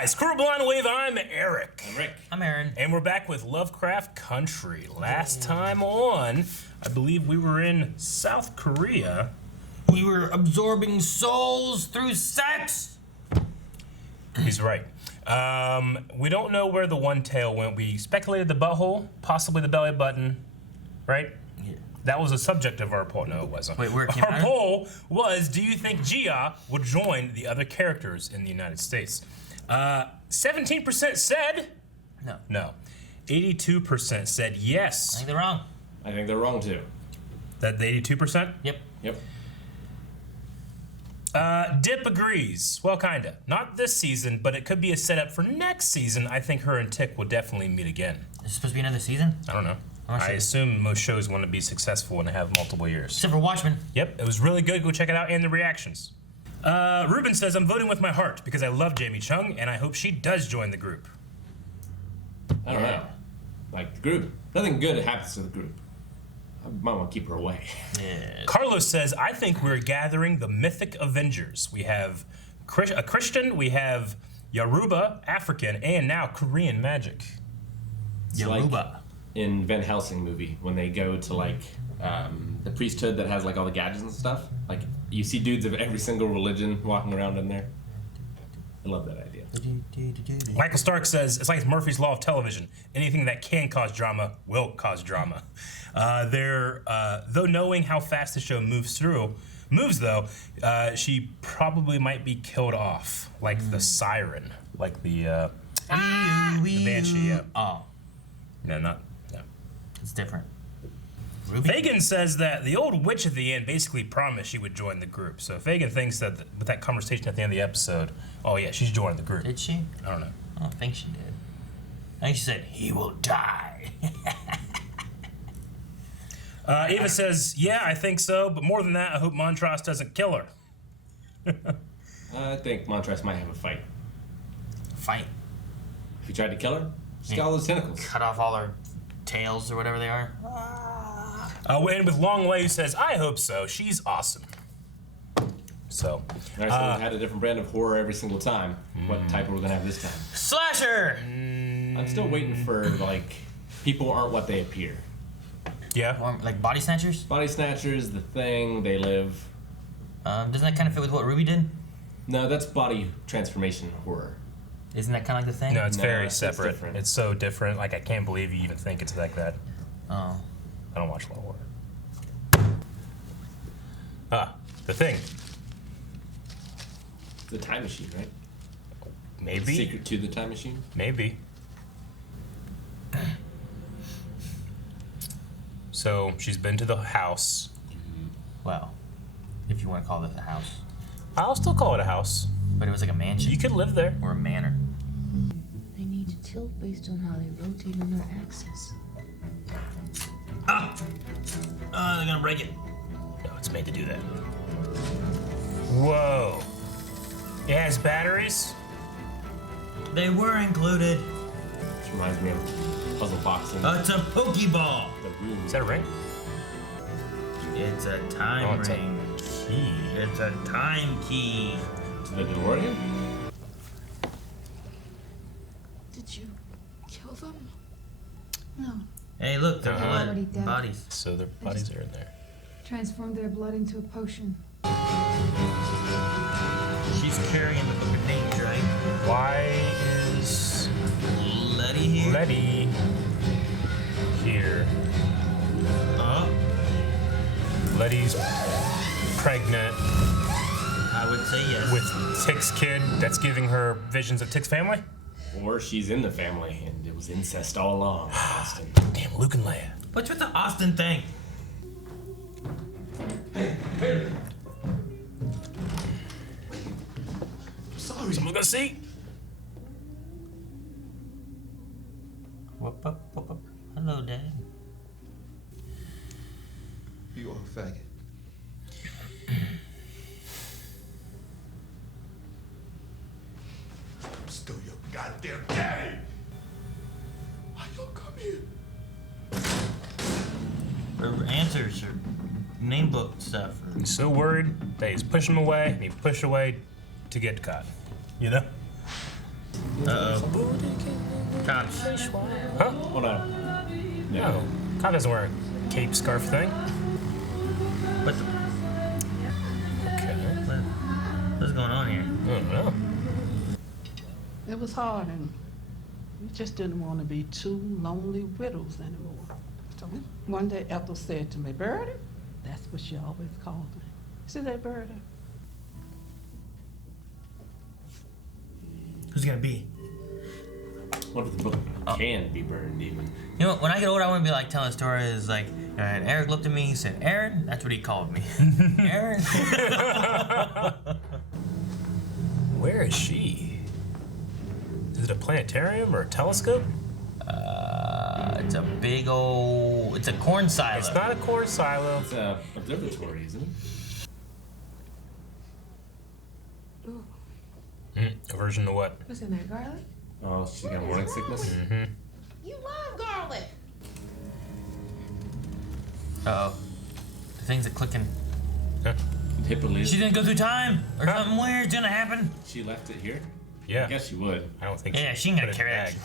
guys, Crew Blind Wave, I'm Eric. I'm Rick. I'm Aaron. And we're back with Lovecraft Country. Last time on, I believe we were in South Korea. We were absorbing souls through sex. He's right. We don't know where the one tail went. We speculated the butthole, possibly the belly button, right? Yeah. That was the subject of our poll. No, it wasn't. Wait, where it came Our out? poll was, do you think Gia would join the other characters in the United States? 17% said No. no. 82% said I yes. think they're wrong. I think they're wrong too. That the 82%? Yep. Yep. Dip agrees. Well, kinda. Not this season, but it could be a setup for next season. I think her and Tick will definitely meet again. Is it supposed to be another season? I don't know. I'm not I sure. assume most shows want to be successful and have multiple years. Except for Watchmen. Yep, it was really good. Go check it out and the reactions. Ruben says, I'm voting with my heart because I love Jamie Chung and I hope she does join the group. I don't know. Like the group, nothing good happens to the group. I might want to keep her away. Yeah. Carlos says, I think we're gathering the mythic Avengers. We have a Christian, we have Yoruba, African, and now Korean magic. It's Yoruba. like in Van Helsing movie when they go to like the priesthood that has like all the gadgets and stuff. Like you see dudes of every single religion walking around in there. I love that idea. Michael Stark says, it's like Murphy's Law of television. Anything that can cause drama will cause drama. Though knowing how fast the show moves, she probably might be killed off, like the siren, like the banshee. Yeah. Oh, No, no. it's different. Ruby? Fagin says that the old witch at the end basically promised she would join the group. So Fagin thinks that with that conversation at the end of the episode, oh yeah, she's joining the group. Did she? I don't know. I don't think she did. I think she said, he will die. Ava says, yeah, I think so, but more than that, I hope Montrose doesn't kill her. I think Montrose might have a fight. Fight. If he tried to kill her, she's got all those tentacles. Cut off all her tails or whatever they are. We end with Long Way, who says, I hope so. She's awesome. So, Alright, so we've had a different brand of horror every single time. What type are we gonna have this time? Slasher! I'm still waiting for like people aren't what they appear. yeah. Or, like body snatchers? Body Snatchers, The Thing, They Live. Doesn't that kind of fit with what Ruby did? No, that's body transformation horror. Isn't that kind of like the thing? No, it's No, very it's separate. different. It's so different. Like, I can't believe you even think it's like that. Oh. I don't watch a lot of horror. The Thing. The Time Machine, right? Maybe. Secret to the Time Machine. Maybe. So, she's been to the house. Well, if you want to call it a house. I'll still call it a house. But it was like a mansion. You could live there. Or a manor. They need to tilt based on how they rotate on their axis. Ah! They're gonna break it. No, it's made to do that. Whoa. It has batteries? They were included. Which reminds me of Puzzle Boxing. It's a Pokeball. The room. Is that a ring? It's a time Oh, it's a ring. key. It's a time key. To the DeLorean? Did you kill them? No. Hey, look, they're Uh-huh. Already blood dead. bodies. So their bodies are in there. Transformed their blood into a potion. She's carrying the book of names, right? Why is Letty here. Letty here? Oh, Letty's pregnant I would say yes. with Tick's kid that's giving her visions of Tick's family? Or she's in the family and it was incest all along. Austin. Damn, Luke and Leia. What's with the Austin thing? Sorry. Someone go see? Whoop, up, whoop, up. Hello, Dad. You are a faggot. I'm still your goddamn daddy. Why y'all come here? Or answers or name book stuff. Or... He's so worried that he's pushing him away, and he pushed away to get caught. You know? Uh-oh. Cops. Huh? Hold on. No. Cop doesn't wear a cape scarf thing. What, Okay. what's going on here? I don't know. It was hard, and we just didn't want to be two lonely widows anymore. So one day Ethel said to me, Birdie, that's what she always called me. She said, Birdie, Who's gonna be? What if the book can be burned even? You know, when I get older, I want to be like telling stories like, and Eric looked at me, he said, Aaron? That's what he called me. Aaron? Where is she? Is it a planetarium or a telescope? It's a big old, it's a corn silo. It's not a corn silo. It's a observatory, isn't it? A version of what? What's in there, garlic? Oh, she got morning sickness? You love garlic. Uh-oh. The things are clicking. Huh? Hippolyta. She didn't go through time, or something weird's gonna happen. She left it here? Yeah. I guess she would. I don't think Yeah, she ain't gonna put it in carry a that. bag.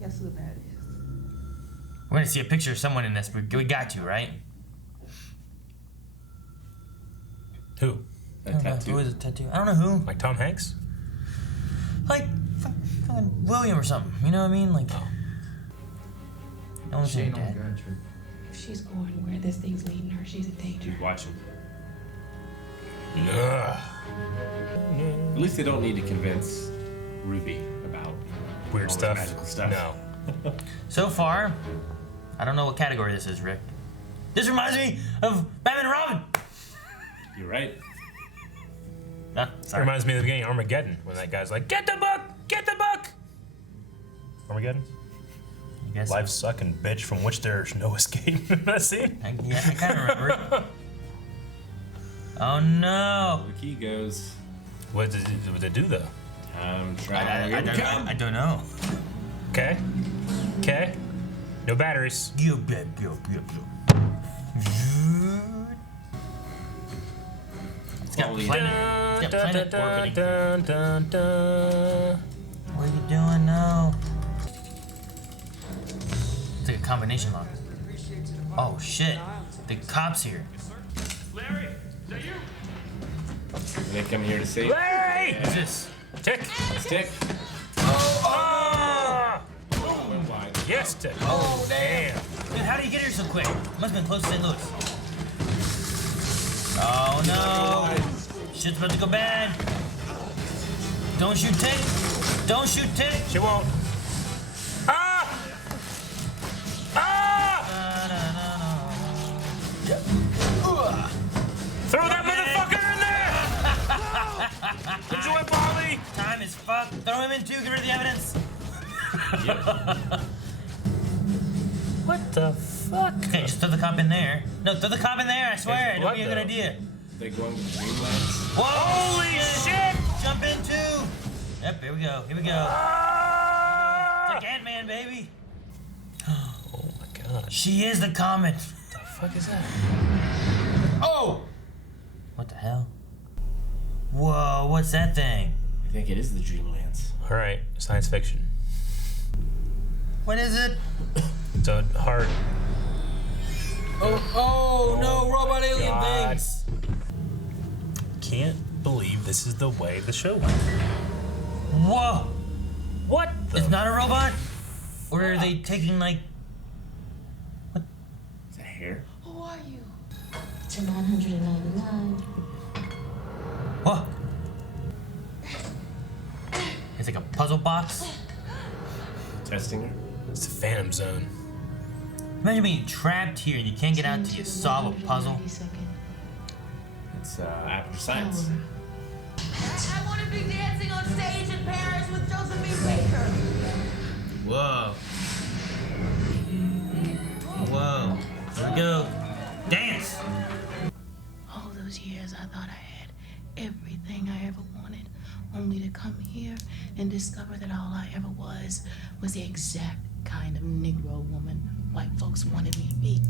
guess who that is? We're gonna see a picture of someone in this. We got you, right? Who? That tattoo. Who is a tattoo? I don't know who. Like Tom Hanks? Like, fucking William or something. You know what I mean? Like, no one's saying that. If she's going where this thing's leading her, she's in danger. Keep watching. Ugh. At least they don't need to convince Ruby about Weird all this stuff. magical stuff. No. So far, I don't know what category this is, Rick. This reminds me of Batman and Robin. You're right. Ah, It sorry. reminds me of the beginning of Armageddon when that guy's like, "Get the book! Get the book!" Armageddon? I guess. Life sucking bitch from which there's no escape. That scene? I kind of remember it. Oh no! The key goes. What did it do though? Time I travel. don't know. Okay. Okay. No batteries. It's got Holy- planet. It's got planet orbiting. dun, dun, dun. What are you doing now? It's like a combination lock. Oh shit! The cops here. Larry, is that you? They come here to save. Larry! What's this? Tick! Stick. Ah! Went wide. Yes, Tick. Oh, damn. Dude, how did you get here so quick? Must have been close to St. Louis. Oh no! Shit's about to go bad. Don't shoot Tick. Don't shoot Tick. She won't. Ah! Ah! Throw that motherfucker in there! Enjoy, Polly! Time is fucked. Throw him in too. Get rid of the evidence. What the fuck? Okay, just throw the cop in there. No, throw the cop in there. I swear, it'll blood, be a good though. idea. They going to dreamlands. Whoa! Holy shit! Jump in too. Yep, here we go. Here we go. Ah! It's like Ant-Man, baby. Oh my god. She is the comet. What the fuck is that? Oh! What the hell? Whoa, what's that thing? I think it is the dreamlands. Alright, science fiction. What is it? It's a heart. Oh no, robot alien God. things. Can't believe this is the way the show went. Whoa! What the? It's not a robot? Or are they taking like... Is that hair? Who are you? To 999. What? It's like a puzzle box? Testing her? It's the Phantom Zone. Imagine being trapped here and you can't get out until you solve a puzzle. It's after science. I want to be dancing on stage in Paris with Josephine Baker. Whoa. Whoa. Here we go. Dance! All those years I thought I had everything I ever wanted, only to come here and discover that all I ever was the exact kind of Negro woman white folks wanted me to be.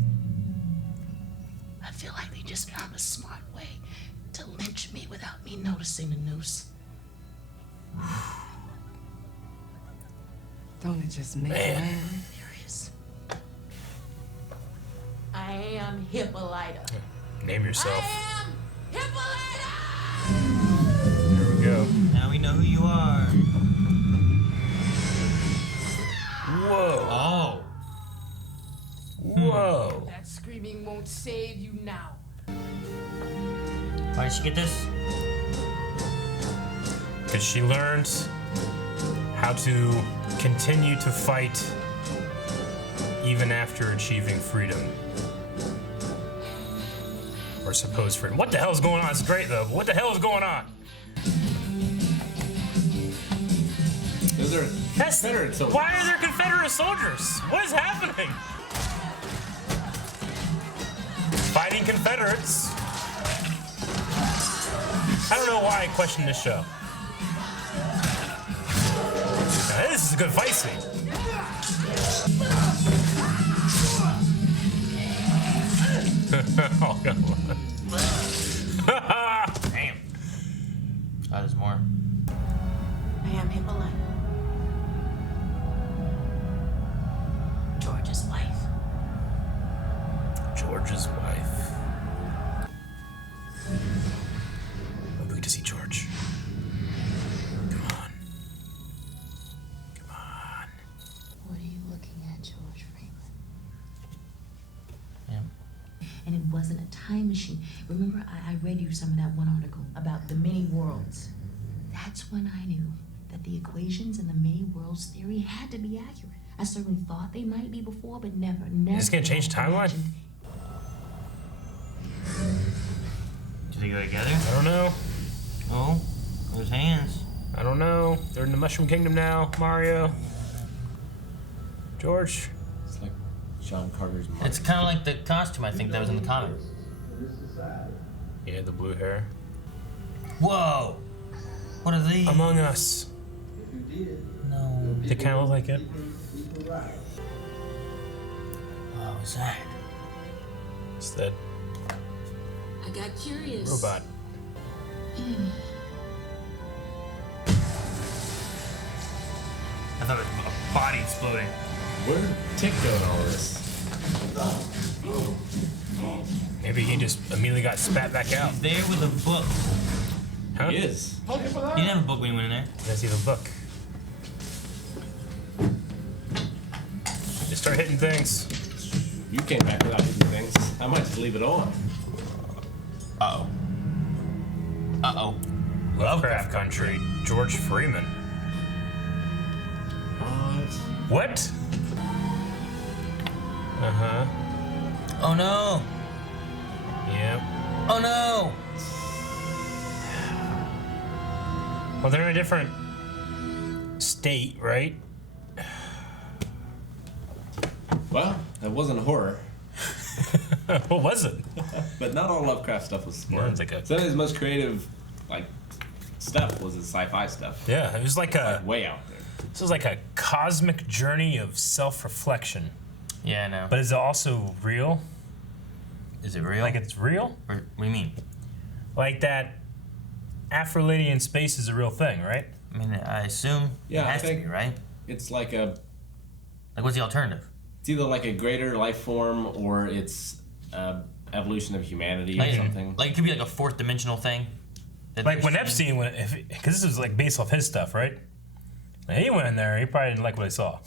I feel like they just found a smart way to lynch me without me noticing the noose. Don't it just make you Man. angry? Furious. I am Hippolyta. Name yourself. I am Hippolyta! There we go. Now we know who you are. Whoa. Oh. Whoa. That screaming won't save you now. Why did she get this? Because she learned how to continue to fight even after achieving freedom. Or supposed freedom. What the hell is going on? It's great though, but what the hell is going on? Those are That's Confederate soldiers. Why are there Confederate soldiers? What is happening? Fighting Confederates. I don't know why I question this show. Now, this is a good fight scene. Oh, come on. Damn. Oh, there's more. I am Hippolyta. George's wife. George's wife. I'm going to see George. Come on. Come on. What are you looking at, George Freeman? Yeah. And it wasn't a time machine. Remember, I read you some of that one article about the many worlds. That's when I knew that the equations in the many worlds theory had to be accurate. I certainly thought they might be before, but never. Is this gonna change the timeline? imagined- Do they go together? I don't know. Oh, those hands. I don't know. They're in the Mushroom Kingdom now, Mario. George. It's like John Carter's mom. It's kind of like the costume I think that was in the comics. Yeah, the blue hair. Whoa! What are these? Among Us. No. They kind of look like it. What was that? It's that I got curious. robot. I thought it was a body exploding. Where'd Tick go in all this? Maybe he just immediately got spat back out. There with a book. Huh? He is. You didn't have a book when you went in there. Let's see the book. Just start hitting things. You came back without hitting things. I might just leave it on. Uh-oh. Uh-oh. Lovecraft Country. George Freeman. What? Uh-huh. Oh no! Yep. Oh no! Well, they're in a different state, right? Well, that wasn't horror. What was it? But not all Lovecraft stuff was Yeah, horror. it's like a- Some of his most creative, like, stuff was his sci-fi stuff. Yeah, it was like a. Way out there. This was like a cosmic journey of self-reflection. Yeah, I know. But is it also real? Is it real? Like it's real? Or, what do you mean? Like that Aphrodite in space is a real thing, right? I mean, I assume Yeah, it I has to think- be, right? It's like a, Like, what's the alternative? it's either like a greater life form or it's evolution of humanity or something. Like, it could be like a fourth dimensional thing. that Like they're when seeing. Epstein went, because this is like based off his stuff, right? And he went in there, he probably didn't like what he saw.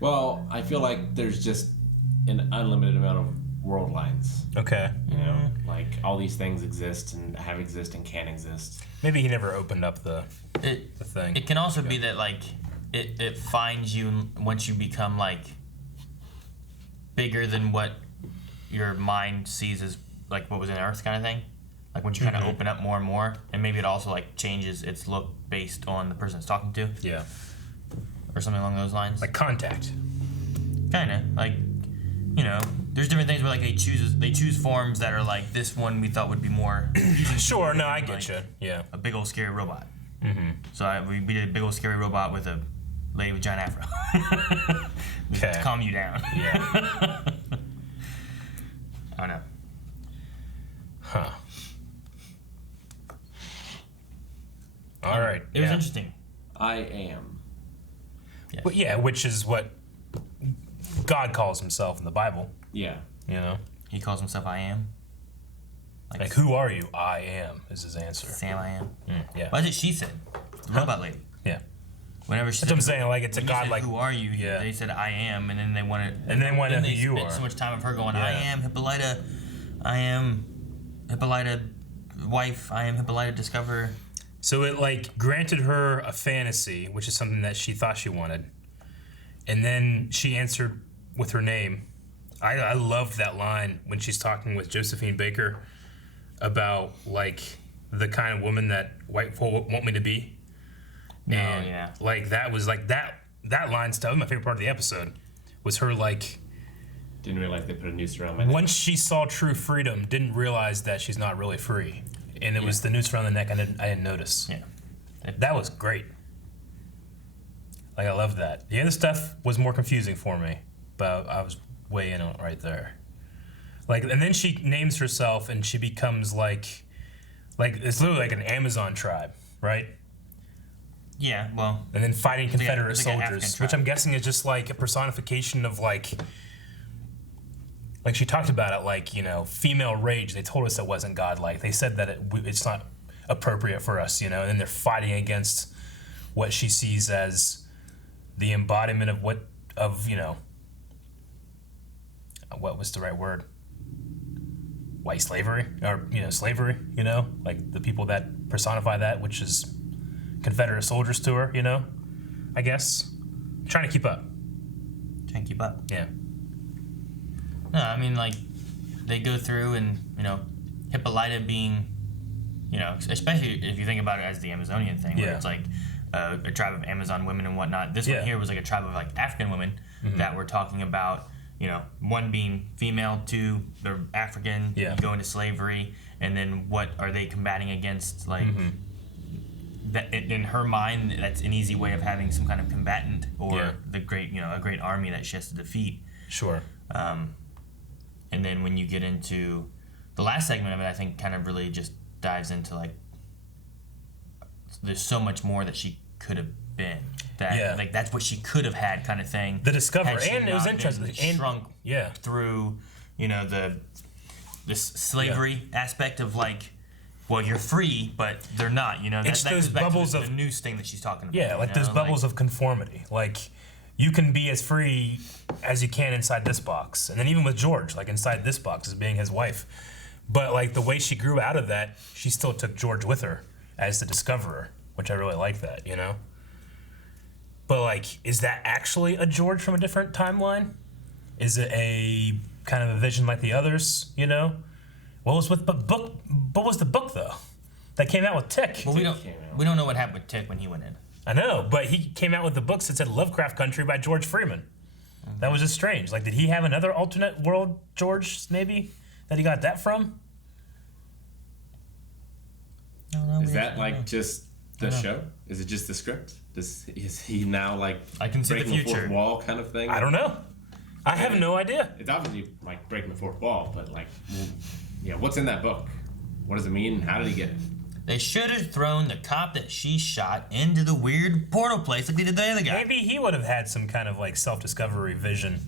Well, I feel like there's just an unlimited amount of world lines. Okay. You know, like all these things exist and have exist and can exist. Maybe he never opened up the the thing. It can also be that, like, it finds you once you become, like, bigger than what your mind sees as, like, what was in Earth kind of thing. Like, once you kind of open up more and more, and maybe it also, like, changes its look based on the person it's talking to, Yeah. or something along those lines. Like Contact. Kind of, like, you know, there's different things where, like, they choose forms that are like, this one we thought would be more Sure, no, I like, get you. Yeah. a big old scary robot. So we did a big old scary robot with a lady with giant afro. Okay. To calm you down. Yeah. I don't know. Huh. All right. It was yeah. interesting. I am. Yeah. But yeah, which is what God calls himself in the Bible. Yeah. You know, He calls himself I am. like who are you? I am is his answer. Sam I am. Yeah, Well, that's what she said. The robot lady. yeah. Whenever she That's what I'm saying. Like it's a when you God. said, like who are you? Yeah. They said I am, and then they wanted. And they wanted then who they you spent are. so much time of her going, I Yeah. am Hippolyta. I am Hippolyta wife. I am Hippolyta discoverer. So it like granted her a fantasy, which is something that she thought she wanted, and then she answered with her name. I loved that line when she's talking with Josephine Baker about like the kind of woman that white folk want me to be. And yeah. like that was like that line stuff was my favorite part of the episode. Was her like Didn't realize they put a noose around my neck. once she saw true freedom, didn't realize that she's not really free. And it was the noose around the neck I didn't notice. Yeah. That was great. Like I loved that. The other stuff was more confusing for me, but I was way in on it right there. Like, and then she names herself, and she becomes like it's literally like an Amazon tribe, right? Yeah. Well. And then fighting Confederate it's like an soldiers, African which I'm tribe. guessing is just like a personification of like she talked about it, like, you know, female rage. They told us it wasn't godlike. They said that it's not appropriate for us, you know. And then they're fighting against what she sees as the embodiment of you know, what was the right word? White slavery, or you know, slavery. You know, like the people that personify that, which is Confederate soldiers to her. You know, I guess trying to keep up. Trying to keep up. Yeah. No, I mean, like, they go through and, you know, Hippolyta being, you know, especially if you think about it as the Amazonian thing, where Yeah. it's like a tribe of Amazon women and whatnot. This Yeah. one here was like a tribe of, like, African women that were talking about, you know, one being female, two, they're African, Yeah. you go into slavery, and then what are they combating against, like... That in her mind, that's an easy way of having some kind of combatant or Yeah. the great, you know, a great army that she has to defeat. Sure. And then when you get into the last segment of it, I think kind of really just dives into like there's so much more that she could have been. That Yeah. like that's what she could have had, kind of thing. The Discoverer, had she and it was not interesting. been And shrunk yeah, through, you know, this slavery aspect of like, well, you're free, but they're not. You know, It's that those goes back bubbles to the of- noose thing that she's talking about. yeah, like you those know, bubbles of conformity. Like you can be as free as you can inside this box, and then even with George, like inside this box as being his wife. But like the way she grew out of that, she still took George with her as the discoverer, which I really like that, you know. But like, is that actually a George from a different timeline? Is it a kind of a vision like the others? You know, what was with the book? What was the book though that came out with Tick? Well, we came out. don't know what happened with Tick when he went in. I know, but he came out with the books that said Lovecraft Country by George Freeman. That was just strange. Like, did he have another alternate world, George, maybe, that he got that from? Is that like just the show? Is it just the script? Is he now like I can see the breaking future. fourth wall kind of thing? I don't know. I have no idea. It's obviously like breaking the fourth wall, but like, yeah, what's in that book? What does it mean? How did he get it? They should have thrown the cop that she shot into the weird portal place like they did the other guy. Maybe he would have had some kind of like self-discovery vision.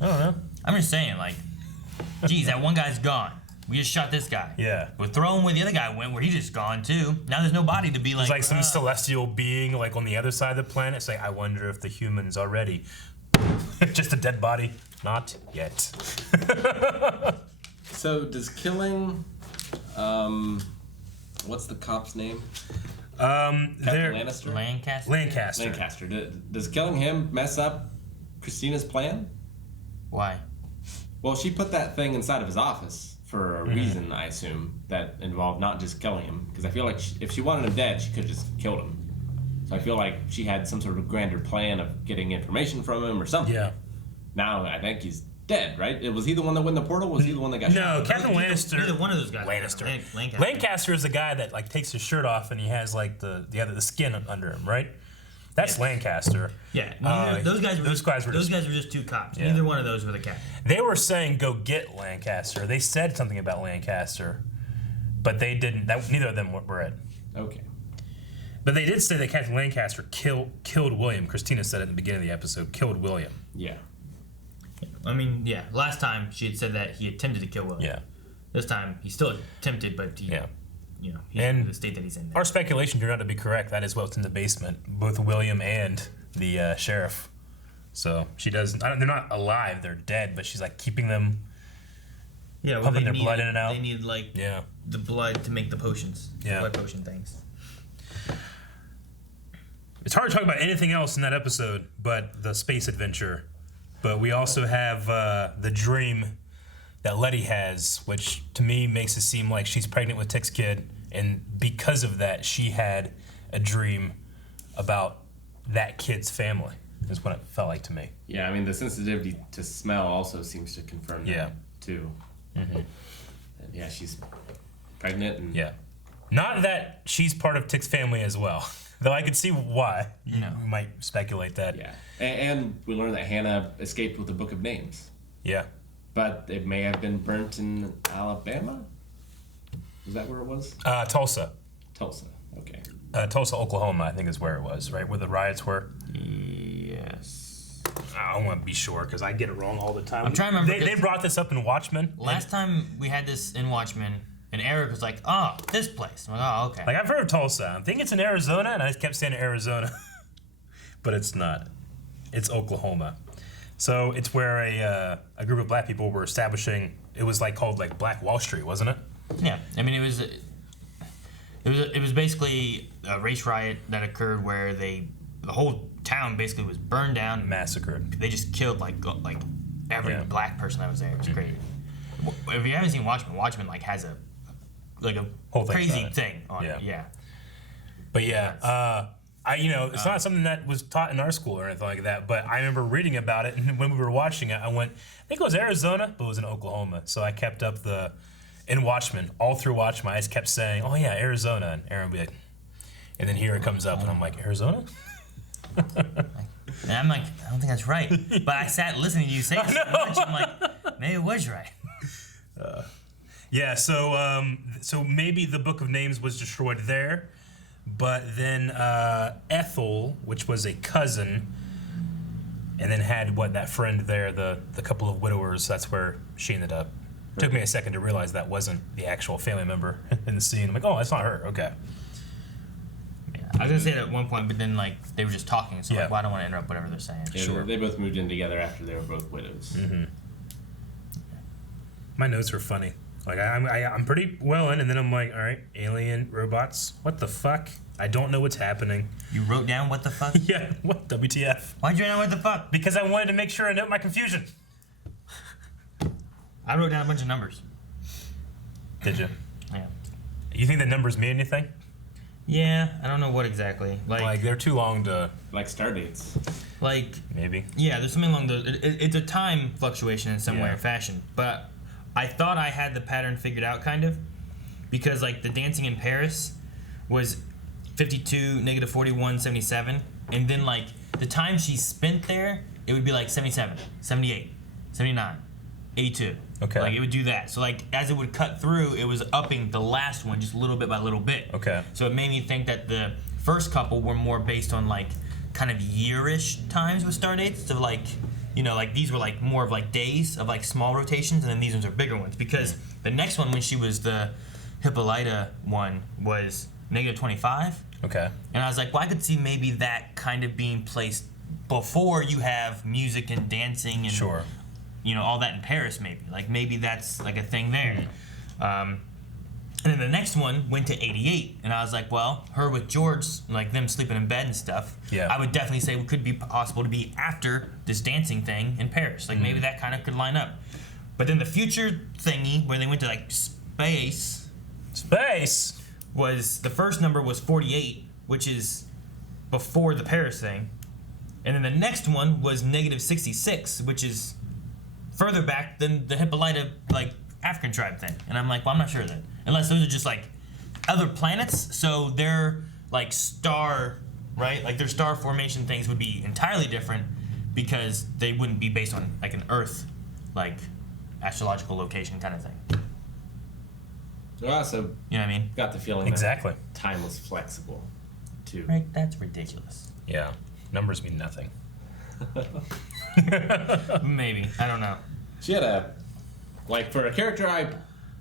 I don't know. I'm just saying, like, geez, that one guy's gone. We just shot this guy. Yeah. We'll throw him where the other guy went, where he's just gone too. Now there's no body to be like. It's like some celestial being like on the other side of the planet saying, I wonder if the humans are ready. Just a dead body. Not yet. So does killing, what's the cop's name? They're Captain Lannister? Lancaster. Lancaster. Lancaster. Does killing him mess up Christina's plan? Why? Well, she put that thing inside of his office for a reason, I assume, that involved not just killing him. Because I feel like if she wanted him dead, she could have just killed him. So I feel like she had some sort of grander plan of getting information from him or something. Yeah. Now I think he's dead, right? Was he the one that went in the portal? Was he the one that got shot? No, Captain Lannister. Neither one of those guys. Lannister. Lancaster. Lancaster is the guy that like takes his shirt off and he has like the skin under him, right? That's Lancaster. Yeah, those guys were just just two cops. Yeah. Neither one of those were the captain. They were saying go get Lancaster. They said something about Lancaster, but they didn't. Neither of them were it. Okay. But they did say that Captain Lancaster killed William. Christina said it in the beginning of the episode. Killed William. Yeah. I mean, yeah. Last time she had said that he attempted to kill William. Yeah. This time he's still attempted, but he, you know, he's And in the state that he's in. There. Our speculation turned out to be correct. That is what's in the basement. Both William and the sheriff. So she does. They're not alive. They're dead. But she's like keeping them. Yeah, well, pumping their blood in and out. They need like Yeah. the blood to make the potions. Yeah. Blood potion things. It's hard to talk about anything else in that episode but the space adventure. But we also have the dream that Letty has, which to me makes it seem like she's pregnant with Tick's kid, and because of that, she had a dream about that kid's family, is what it felt like to me. Yeah, I mean, the sensitivity to smell also seems to confirm that, too. Mm-hmm. And yeah, she's pregnant. And yeah. Not that she's part of Tick's family as well, though I could see why. You might speculate that. Yeah. And we learned that Hannah escaped with the Book of Names. Yeah. But it may have been burnt in Alabama? Is that where it was? Tulsa. Tulsa, okay. Tulsa, Oklahoma, I think is where it was, right? Where the riots were? Yes. I want to be sure because I get it wrong all the time. I'm trying to remember. They brought this up in Watchmen. Last time we had this in Watchmen, and Eric was like, "Oh, this place." I'm like, "Oh, okay." Like I've heard of Tulsa. I think it's in Arizona, and I just kept saying Arizona, but it's not. It's Oklahoma. So it's where a group of black people were establishing. It was like called like Black Wall Street, wasn't it? Yeah, I mean it was basically a race riot that occurred where the whole town basically was burned down, Massacred. They just killed like every black person that was there. It was great. If you haven't seen Watchmen like has a Whole thing crazy about it. thing on it. Yeah. But yeah, it's not something that was taught in our school or anything like that. But I remember reading about it, and when we were watching it, I went, I think it was Arizona, but it was in Oklahoma. So I kept up in Watchmen, all through Watchmen, I just kept saying, "Oh yeah, Arizona," and Aaron would be like, and then here it comes up, and I'm like, Arizona? And I'm like, I don't think that's right. But I sat listening to you say it so much, I'm like, maybe it was right. Yeah, so maybe the Book of Names was destroyed there, but then Ethel, which was a cousin, and then had that friend there, the couple of widowers. That's where she ended up. Took me a second to realize that wasn't the actual family member in the scene. I'm like, oh, that's not her. Okay. Yeah, I was gonna say that at one point, but then they were just talking, so Yeah. well, I don't want to interrupt whatever they're saying. Yeah, Sure. They both moved in together after they were both widows. Mm-hmm. My notes are funny. Like I'm pretty well in, and then I'm like, all right, alien robots. What the fuck? I don't know what's happening. You wrote down what the fuck? Yeah, what WTF? Why'd you write down what the fuck? Because I wanted to make sure I note my confusion. I wrote down a bunch of numbers. Did you? Yeah. You think the numbers mean anything? Yeah, I don't know what exactly. Like they're too long to. Like star dates. Maybe. Yeah, there's something along those. It's a time fluctuation in some way Yeah. or fashion. But I thought I had the pattern figured out, kind of, because the dancing in Paris was 52, negative 41, 77, and then the time she spent there, it would be 77, 78, 79, 82. Okay. It would do that. So as it would cut through, it was upping the last one just little bit by little bit. Okay. So it made me think that the first couple were more based on kind of yearish times with star dates. So these were more of days of small rotations, and then these ones are bigger ones. Because the next one, when she was the Hippolyta one, was negative 25. Okay. And I was like, well, I could see maybe that kind of being placed before you have music and dancing and Sure. All that in Paris, maybe. Maybe that's a thing there. And then the next one went to 88, and I was like, well, her with George, them sleeping in bed and stuff, Yeah. I would definitely say it could be possible to be after this dancing thing in Paris. Maybe that kind of could line up. But then the future thingy, where they went to space, was the first number was 48, which is before the Paris thing. And then the next one was negative 66, which is further back than the Hippolyta, African tribe thing. And I'm like, well, I'm not sure then. Unless those are just, other planets, so their, star, right? Their star formation things would be entirely different because they wouldn't be based on, an Earth, astrological location kind of thing. I also You know what I mean? got the feeling Exactly. that time was flexible, too. Right, that's ridiculous. Yeah, numbers mean nothing. Maybe, I don't know. She had for a character I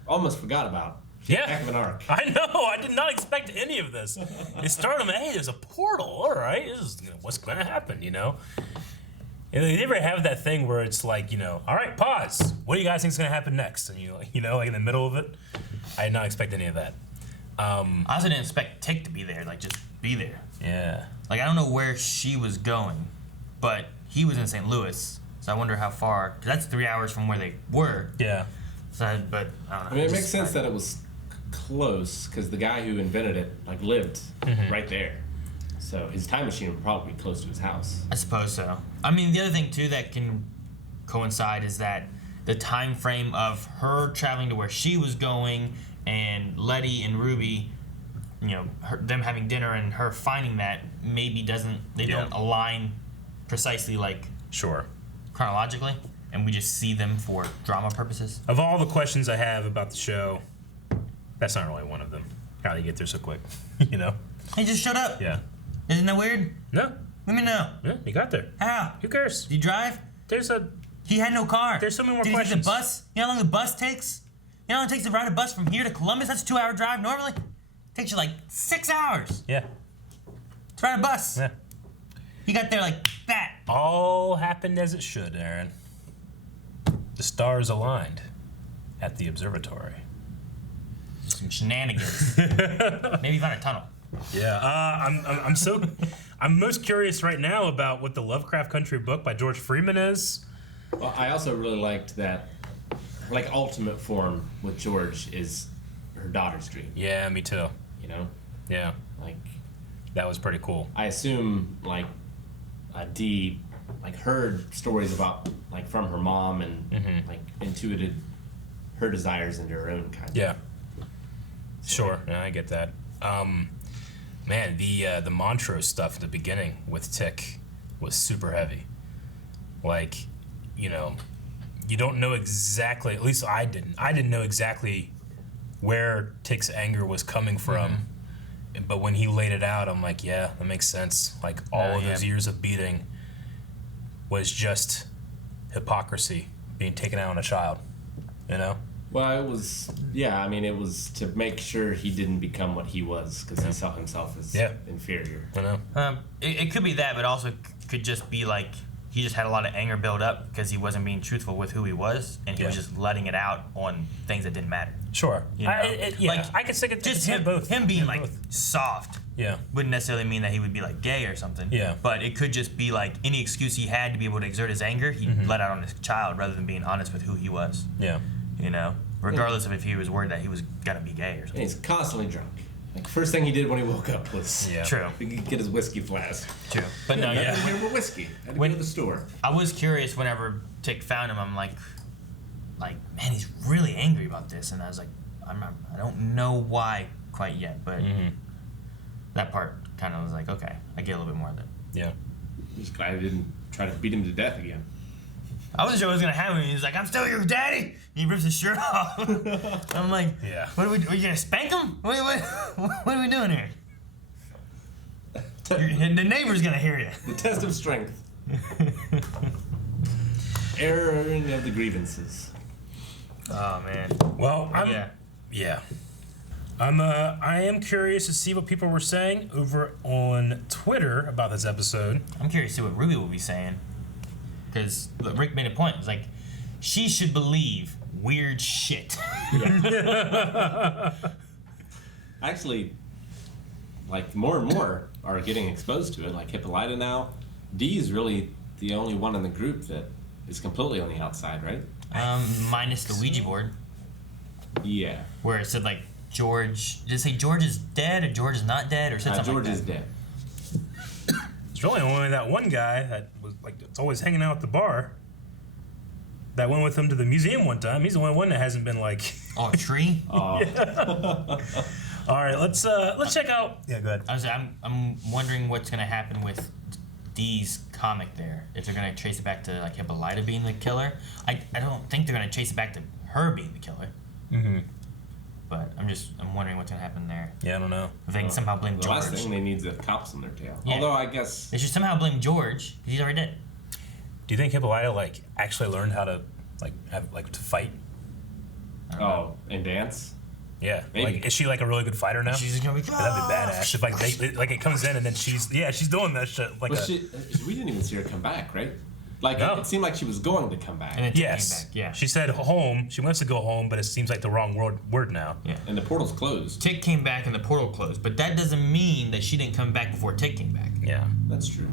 almost forgot about. Yeah. Heck of an arc. I know. I did not expect any of this. It started with, hey, there's a portal. All right, this is what's going to happen, you know? And they never have that thing where it's like, you know, all right, pause. What do you guys think is going to happen next? And you know, like in the middle of it. I did not expect any of that. I also didn't expect Tick to be there, like just be there. Yeah. Like I don't know where she was going, but he was in St. Louis, so I wonder how far. Cause that's 3 hours from where they were. Yeah. So, but I don't know. I mean, it makes sense that it was close because the guy who invented it lived right there. So his time machine would probably be close to his house. I suppose so. I mean, the other thing too that can coincide is that the time frame of her traveling to where she was going and Letty and Ruby, you know, them having dinner and her finding that maybe don't align precisely like Sure. chronologically, and we just see them for drama purposes. Of all the questions I have about the show, that's not really one of them. How do you get there so quick? You know? He just showed up. Yeah. Isn't that weird? No. Let me know. Yeah, you got there. How? Who cares? Do you drive? He had no car. There's so many more Did questions. He take the bus? You know how long the bus takes? You know how long it takes to ride a bus from here to Columbus? That's a 2-hour drive normally. It takes you like 6 hours Yeah. to ride a bus. Yeah. He got there like that. All happened as it should, Aaron. The stars aligned at the observatory. Some shenanigans. Maybe find a tunnel. Yeah. I'm most curious right now about what the Lovecraft Country book by George Freeman is. Well, I also really liked that, like, ultimate form with George is her daughter's dream. Yeah, me too. You know, Yeah, like that was pretty cool. I assume like Dee like heard stories about like from her mom and like intuited her desires into her own kind. Yeah. Sure. Yeah, I get that. Man, the Montrose stuff at the beginning with Tick was super heavy. Like, you know, you don't know exactly. At least I didn't. I didn't know exactly where Tick's anger was coming from. But when he laid it out, I'm like, yeah, that makes sense. Like all of those years of beating was just hypocrisy being taken out on a child. You know? Well, it was, yeah, I mean, it was to make sure he didn't become what he was, because he saw himself as inferior. I know. It could be that, but also could just be like he just had a lot of anger build up because he wasn't being truthful with who he was, and he was just letting it out on things that didn't matter. Sure. You know? Like, I could think Just him both. him being like soft. Yeah. Wouldn't necessarily mean that he would be like gay or something. Yeah. But it could just be like any excuse he had to be able to exert his anger, he let out on his child rather than being honest with who he was. Yeah. You know, regardless of if he was worried that he was gonna be gay or And something. he's constantly drunk. Like, first thing he did when he woke up was True. get his whiskey flask. True. But no, Here for whiskey. I had to go to the store. I was curious whenever Tick found him. I'm like, man, he's really angry about this, and I was like, I don't know why quite yet, but that part kind of was like, okay, I get a little bit more of it. Yeah. Just glad he didn't try to beat him to death again. I wasn't sure what was gonna happen. He's like, I'm still your daddy. And he rips his shirt off. I'm like, Yeah. What are you gonna spank him? What are we doing here? The neighbor's gonna hear you. The test of strength. Airing of the grievances. Oh man. Well, Yeah. I am curious to see what people were saying over on Twitter about this episode. I'm curious to see what Ruby will be saying. Because Rick made a point. It's like, she should believe weird shit. Actually, like, more and more are getting exposed to it. Like Hippolyta now. Dee is really the only one in the group that is completely on the outside, right? Minus the Ouija board. Yeah. Where it said, like, George... Did it say George is dead or George is not dead? Or said something George like is that? dead. It's really only that one guy that was like it's always hanging out at the bar. That went with him to the museum one time. He's the only one that hasn't been like. Oh, a tree? All right, let's check out. Yeah, go ahead. I'm wondering what's gonna happen with Dee's comic there. If they're gonna trace it back to like Hippolyta being the killer. I don't think they're gonna trace it back to her being the killer. But I'm wondering what's gonna happen there. Yeah, I don't know. If they can somehow blame The George. last thing they need is the cops on their tail. Yeah. Although I guess They should somehow blame George, because he's already dead. Do you think Hippolyta actually learned how to to fight? and dance. Yeah. Maybe. Is she a really good fighter now? She's gonna be That'd be badass. If it comes in and then she's doing that shit We didn't even see her come back, right? No. It seemed like she was going to come back. And then Tick Yes. came back. Yeah. She said home. She wants to go home, but it seems like the wrong word now. Yeah. And the portal's closed. Tick came back and the portal closed, but that doesn't mean that she didn't come back before Tick came back. Yeah. That's true.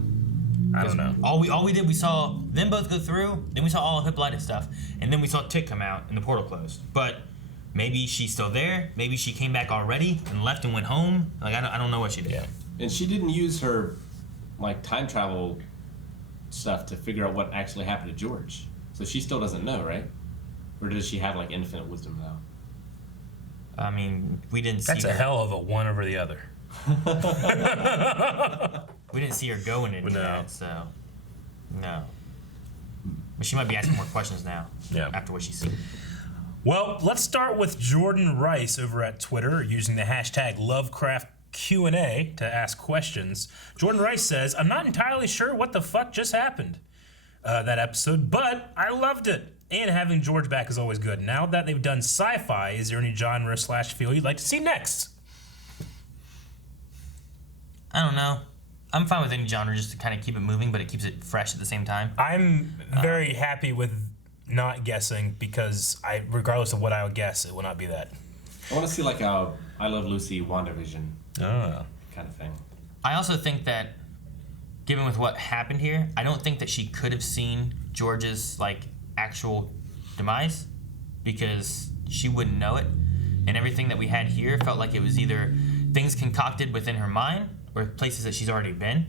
I don't know. All we did, we saw them both go through, then we saw all of Hippolyta's stuff, and then we saw Tick come out and the portal closed. But maybe she's still there. Maybe she came back already and left and went home. I don't know what she did. Yeah. And she didn't use her time travel stuff to figure out what actually happened to George. So she still doesn't know, right? Or does she have infinite wisdom now? I mean, we didn't see That's a her. hell of a one over the other. We didn't see her going into No. that, so no. But she might be asking more questions now. Yeah. After what she's seen. Well, let's start with Jordan Rice over at Twitter using the hashtag Lovecraft Q&A to ask questions. Jordan Rice says, I'm not entirely sure what the fuck just happened that episode, but I loved it. And having George back is always good. Now that they've done sci-fi, is there any genre/feel you'd like to see next? I don't know. I'm fine with any genre just to kind of keep it moving, but it keeps it fresh at the same time. I'm very happy with not guessing because regardless of what I would guess, it will not be that. I want to see a I Love Lucy WandaVision Oh. kind of thing. I also think that, given with what happened here, I don't think that she could have seen George's actual demise because she wouldn't know it. And everything that we had here felt like it was either things concocted within her mind or places that she's already been.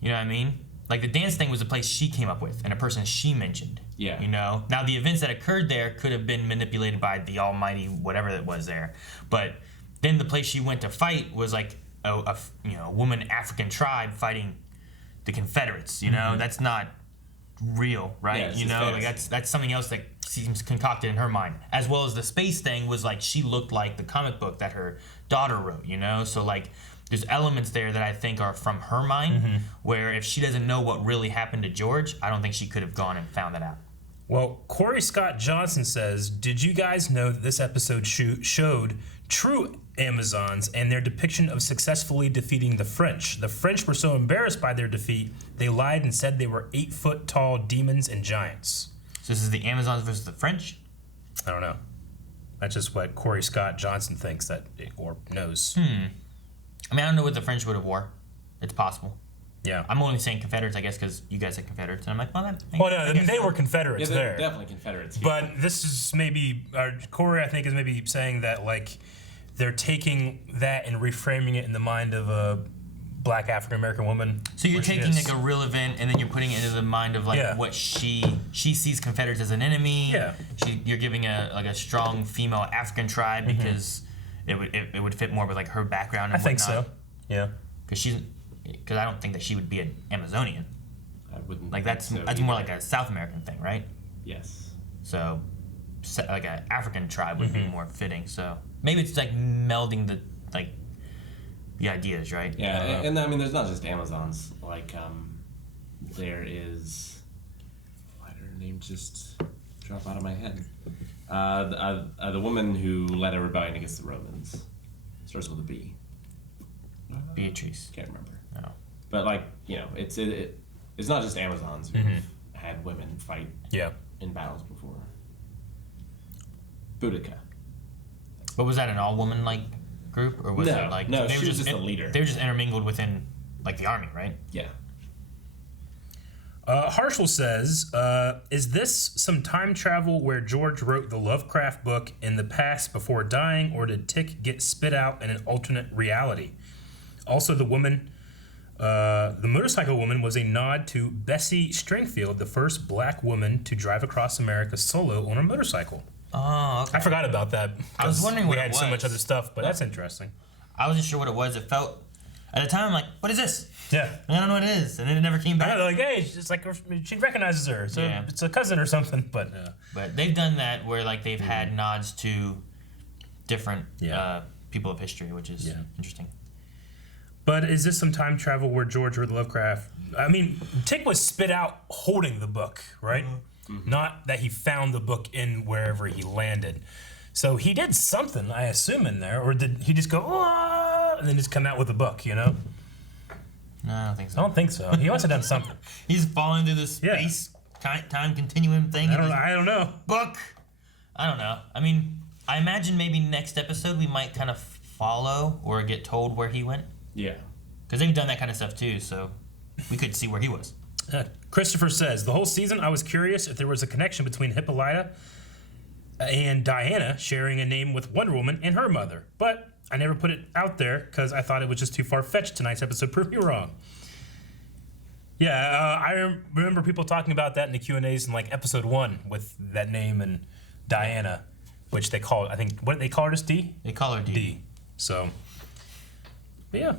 You know what I mean? The dance thing was a place she came up with and a person she mentioned. Yeah. You know? Now, the events that occurred there could have been manipulated by the almighty whatever that was there. But then the place she went to fight was a woman African tribe fighting the Confederates. You know? That's not real, right? Yeah, it's you just know? fantasy. That's something else that seems concocted in her mind. As well as the space thing was she looked like the comic book that her daughter wrote, you know? So there's elements there that I think are from her mind, where if she doesn't know what really happened to George, I don't think she could have gone and found that out. Well, Corey Scott Johnson says, did you guys know that this episode showed true Amazons and their depiction of successfully defeating the French? The French were so embarrassed by their defeat, they lied and said they were 8-foot tall demons and giants. So this is the Amazons versus the French? I don't know. That's just what Corey Scott Johnson thinks or knows. I mean, I don't know what the French would have wore. It's possible. Yeah. I'm only saying Confederates, I guess, because you guys said Confederates, and I'm like, well, that. Well, no, they were Confederates Yeah, they're there. definitely Confederates. Here. But this is maybe, Corey, I think, is maybe saying that, they're taking that and reframing it in the mind of a black African-American woman. So you're which taking is- a real event and then you're putting it into the mind of Yeah. what she sees Confederates as an enemy. Yeah. You're giving a strong female African tribe because it would fit more with her background I and think whatnot. so. Yeah. Because I don't think that she would be an Amazonian. I wouldn't. That's think so that's more either. like a South American thing, right? Yes. So an African tribe would be more fitting. So maybe it's melding the ideas, right? Yeah, and I mean, there's not just Amazons. There is. Why did her name just drop out of my head? The woman who led a rebellion against the Romans starts with a B. Beatrice. Can't remember. No. But it's not just Amazons who've had women fight Yeah. in battles before. Boudica. But was that an all-woman group, or was No, it no, they she were was just a leader. They were just intermingled within the army, right? Yeah. Harshal says, is this some time travel where George wrote the Lovecraft book in the past before dying, or did Tick get spit out in an alternate reality? Also, the motorcycle woman was a nod to Bessie Stringfield, the first black woman to drive across America solo on a motorcycle. Oh, okay. I forgot about that. I was wondering what we it had so much was. other stuff, but that's interesting. I wasn't sure what it was. It felt at the time I'm like, what is this? Yeah. And I don't know what it is, and then it never came I back. know, they're hey, it's she recognizes her. So it's a cousin or something, but But they've done that where they've had nods to different people of history, which is interesting. But is this some time travel where George read Lovecraft? I mean, Tick was spit out holding the book, right? Mm-hmm. Not that he found the book in wherever he landed. So he did something, I assume, in there. Or did he just go, "Ah," and then just come out with a book, you know? No, I don't think so. I don't think so. He must have done something. He's falling through this space time continuum thing. I don't know. Book. I don't know. I mean, I imagine maybe next episode we might kind of follow or get told where he went. Yeah. Because they've done that kind of stuff too, so we could see where he was. Christopher says, the whole season I was curious if there was a connection between Hippolyta and Diana sharing a name with Wonder Woman and her mother. But I never put it out there because I thought it was just too far-fetched. Tonight's episode proved me wrong. Yeah, I remember people talking about that in the Q&As in like episode 1 with that name and Diana, which they call, I think, what did they call her, just D? They call her D. So, but yeah.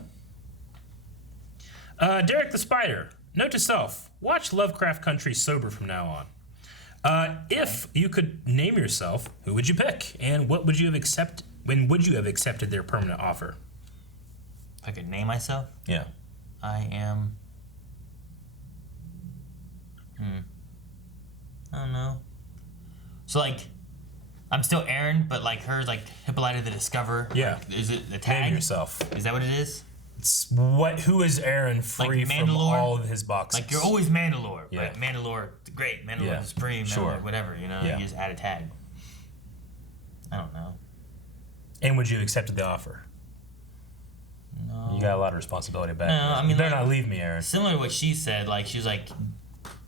Derek the Spider, note to self, watch Lovecraft Country sober from now on. If you could name yourself, who would you pick? And what would you have when would you have accepted their permanent offer? If I could name myself? Yeah. I am... I don't know. So, like, I'm still Aaron, but, like, her's, like, Hippolyta the Discoverer. Yeah. Like, is it the tag? Name yourself. Is that what it is? It's who is Aaron free like from all of his boxes? Like, you're always Mandalore. Yeah. Right? Mandalore, great. Mandalore Supreme. Sure. Mandalore, whatever, you know? Yeah. You just add a tag. I don't know. And would you have accepted the offer? No. You got a lot of responsibility back. No, there. I mean, you better like, not leave me, Aaron. Similar to what she said, like, she was like,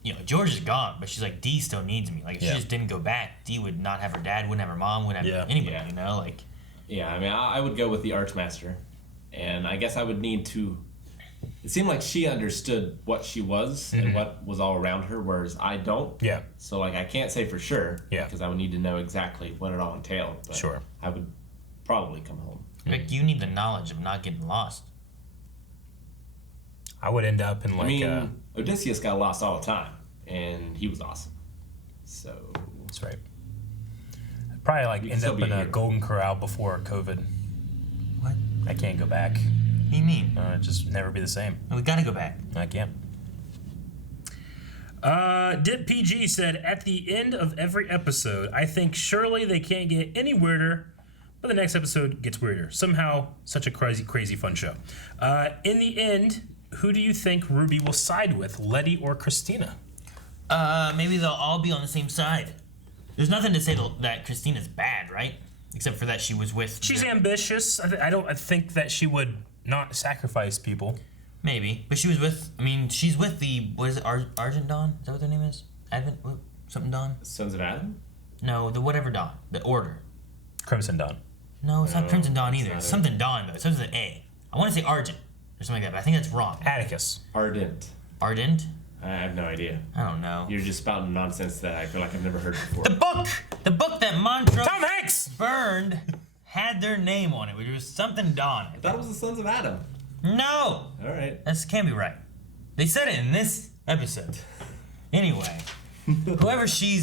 you know, George is gone, but she's like, D still needs me. Like, if she just didn't go back, D would not have her dad, wouldn't have her mom, wouldn't have anybody, you know? Like, yeah, I mean, I would go with the Archmaster. And I guess I would need to... It seemed like she understood what she was and what was all around her, whereas I don't. Yeah. So, like, I can't say for sure. Yeah. Because I would need to know exactly what it all entailed. But Sure. I would probably come home. Rick, you need the knowledge of not getting lost. I would end up in like... I mean, Odysseus got lost all the time, and he was awesome. So... That's right. I'd probably like end up in a Golden Corral before COVID. What? I can't go back. What do you mean? It'd just never be the same. We gotta go back. I can't. Dip PG said, at the end of every episode, I think surely they can't get any weirder, but the next episode gets weirder. Somehow, such a crazy fun show. In the end, who do you think Ruby will side with, Letty or Christina? Maybe they'll all be on the same side. There's nothing to say that Christina's bad, right? Except for that she was with... She's ambitious. I think that she would not sacrifice people. Maybe. But she was with... I mean, she's with the... What is it? Argent Dawn? Is that what their name is? Advent? What? Something Dawn? Sons of Adam? No, the whatever Dawn. The Order. Crimson Dawn. No, it's not Crimson Dawn either. It's something Dawn, though. It starts with an A. I want to say Argent or something like that, but I think that's wrong. Atticus. Ardent. Ardent? I have no idea. I don't know. You're just spouting nonsense that I feel like I've never heard before. The book that Montrose Tom Hanks burned had their name on it, which was something Dawn. I thought it was the Sons of Adam. No! All right. That can't be right. They said it in this episode. Anyway, whoever she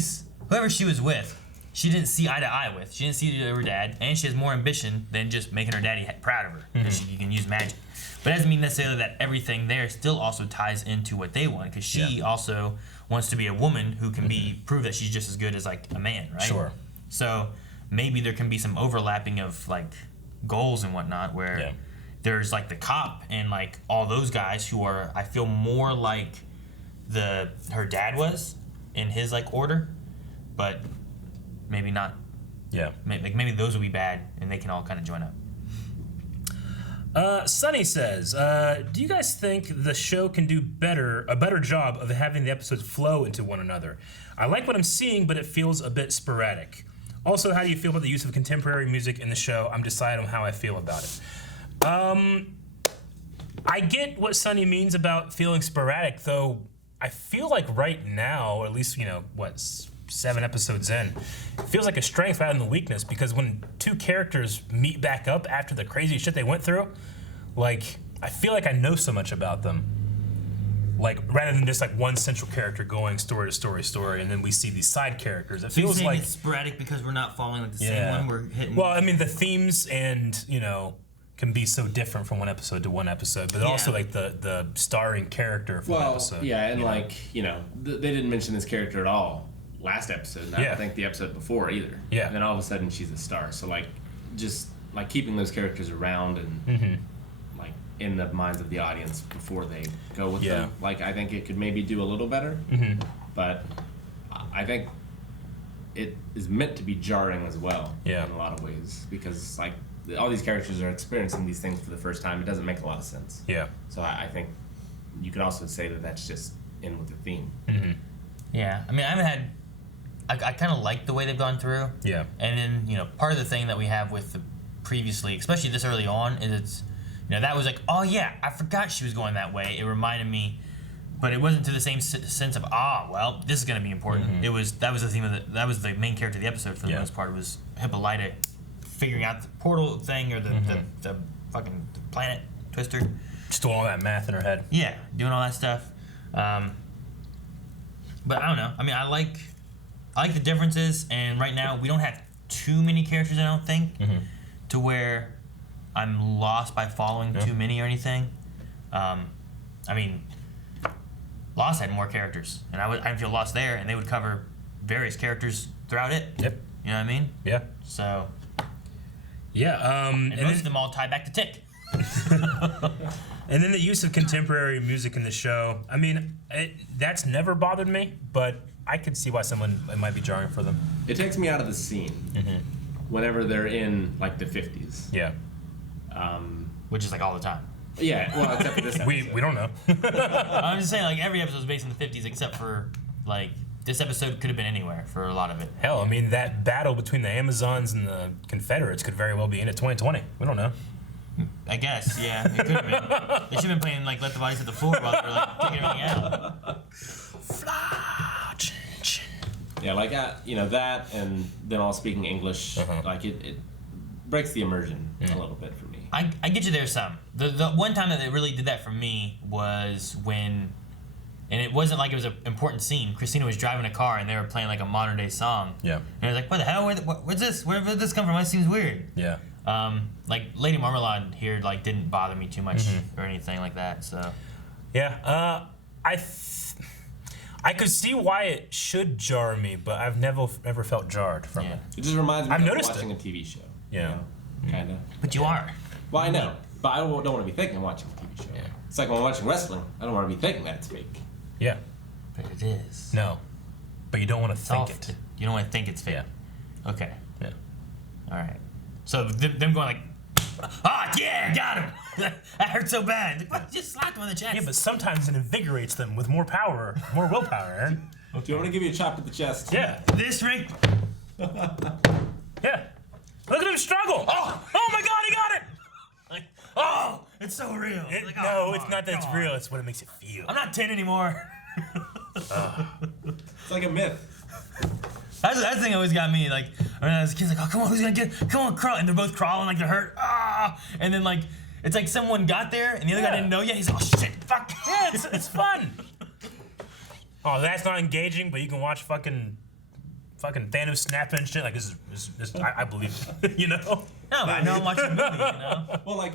was with, she didn't see eye to eye with. She didn't see her dad, and she has more ambition than just making her daddy proud of her. Because she can use magic. But it doesn't mean necessarily that everything there still also ties into what they want, because she also wants to be a woman who can prove that she's just as good as like a man, right? Sure. So maybe there can be some overlapping of like goals and whatnot, where there's like the cop and like all those guys who are, I feel, more like her dad was in his like order, but maybe not. Yeah. Maybe those will be bad, and they can all kind of join up. Sunny says, do you guys think the show can do a better job of having the episodes flow into one another? I like what I'm seeing, but it feels a bit sporadic. Also, how do you feel about the use of contemporary music in the show? I'm deciding on how I feel about it. I get what Sunny means about feeling sporadic, though I feel like right now, or at least, 7 episodes in, it feels like a strength rather than a weakness, because when two characters meet back up after the crazy shit they went through, like, I feel like I know so much about them. like rather than just like one central character going story to story, and then we see these side characters. It So you're feels saying like it's sporadic because we're not following like the same one. We're hitting. Well, I mean, the themes and can be so different from one episode to one episode, but also like the starring character from one episode. Yeah, and they didn't mention this character at all last episode. And I don't think the episode before either. Yeah. And then all of a sudden she's a star. So just keeping those characters around and like in the minds of the audience before they go with them. Like I think it could maybe do a little better. But I think it is meant to be jarring as well. In a lot of ways because like all these characters are experiencing these things for the first time. It doesn't make a lot of sense. Yeah. So I think you could also say that that's just in with the theme. Yeah, I mean, I haven't had. I kind of like the way they've gone through. Yeah. And then part of the thing that we have with the previously, especially this early on, is it's that was like, oh yeah, I forgot she was going that way. It reminded me, but it wasn't to the same sense of well, this is going to be important. That was the theme of that was the main character of the episode for the most part. It was Hippolyta figuring out the portal thing or the fucking planet twister. Just doing all that math in her head. Yeah, doing all that stuff. But I don't know. I mean, I like the differences, and right now we don't have too many characters. I don't think to where I'm lost by following too many or anything. I mean, Lost had more characters, and I feel lost there, and they would cover various characters throughout it. Yep. You know what I mean? Yeah. So. Yeah. And most of them all tie back to Tick. And then the use of contemporary music in the show. I mean, that's never bothered me, but I could see why it might be jarring for them. It takes me out of the scene whenever they're in like the 50s. Yeah. Which is like all the time. Yeah, well, except for this episode. We don't know. I'm just saying, like every episode is based in the 50s, except for like this episode could have been anywhere for a lot of it. Hell, I mean that battle between the Amazons and the Confederates could very well be in at 2020. We don't know. I guess, yeah, it could have been. They should have been playing like "Let the Bodies Hit the Floor" while they were like taking everything out. Yeah, like that, and them all speaking English, like it breaks the immersion a little bit for me. I get you there some. The one time that they really did that for me was when, and it wasn't like it was an important scene. Christina was driving a car and they were playing like a modern day song. Yeah. And I was like, what the hell? What's this? Where did this come from? That seems weird. Yeah. Like Lady Marmalade here, like didn't bother me too much or anything like that. So. Yeah. I could see why it should jar me, but I've never felt jarred from it. It just reminds me of watching a TV show. Yeah. Kind of. But you are. Well, I know. But I don't want to be thinking I'm watching a TV show. Yeah. It's like when I'm watching wrestling, I don't want to be thinking that it's fake. Yeah. But it is. No. But you don't want to think it. You don't want to think it's fake. Yeah. Okay. Yeah. All right. So them going like, yeah, got him. That hurt so bad. Like, what? Just slapped him on the chest. Yeah, but sometimes it invigorates them with more power, more willpower, Aaron. Do you want me to give you a chop to the chest? Yeah. This ring. Yeah. Look at him struggle. Oh my God, he got it. Like, oh, it's so real. No, it's not that it's real. It's what it makes it feel. I'm not 10 anymore. It's like a myth. That thing always got me. Like, I mean, as a kid, like, oh, come on, who's gonna get? Come on, crawl! And they're both crawling like they're hurt. And then like, it's like someone got there and the other guy didn't know yet. He's like, oh shit, fuck. Yeah, it's fun. Oh, that's not engaging, but you can watch fucking Thanos snapping and shit. Like this is I believe it. You know? No, but I know I'm watching a movie. You know? Well, like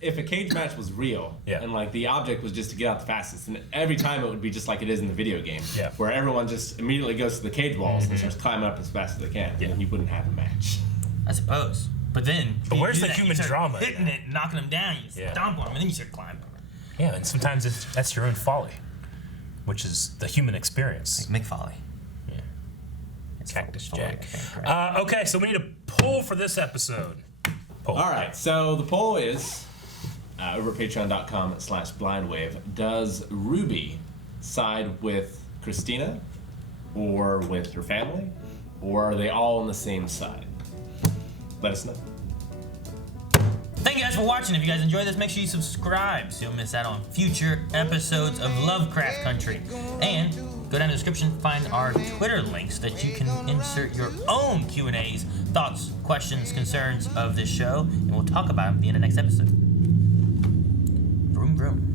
if a cage match was real, and like the object was just to get out the fastest, and every time it would be just like it is in the video game, where everyone just immediately goes to the cage walls and starts climbing up as fast as they can, and then you wouldn't have a match. I suppose. But then, where's the human drama? Hitting it, knocking them down, you stomp on them, and then you start climbing. Yeah, and sometimes that's your own folly, which is the human experience. Like Mick Foley. Yeah. Cactus Jack. Okay, so we need a poll for this episode. All right, so the poll is over at patreon.com/blindwave. Does Ruby side with Christina or with her family, or are they all on the same side? Let us know. Thank you guys for watching. If you guys enjoyed this, make sure you subscribe so you'll miss out on future episodes of Lovecraft Country. And go down in the description, find our Twitter links that you can insert your own Q&As, thoughts, questions, concerns of this show, and we'll talk about them at the end of the next episode. Vroom, vroom.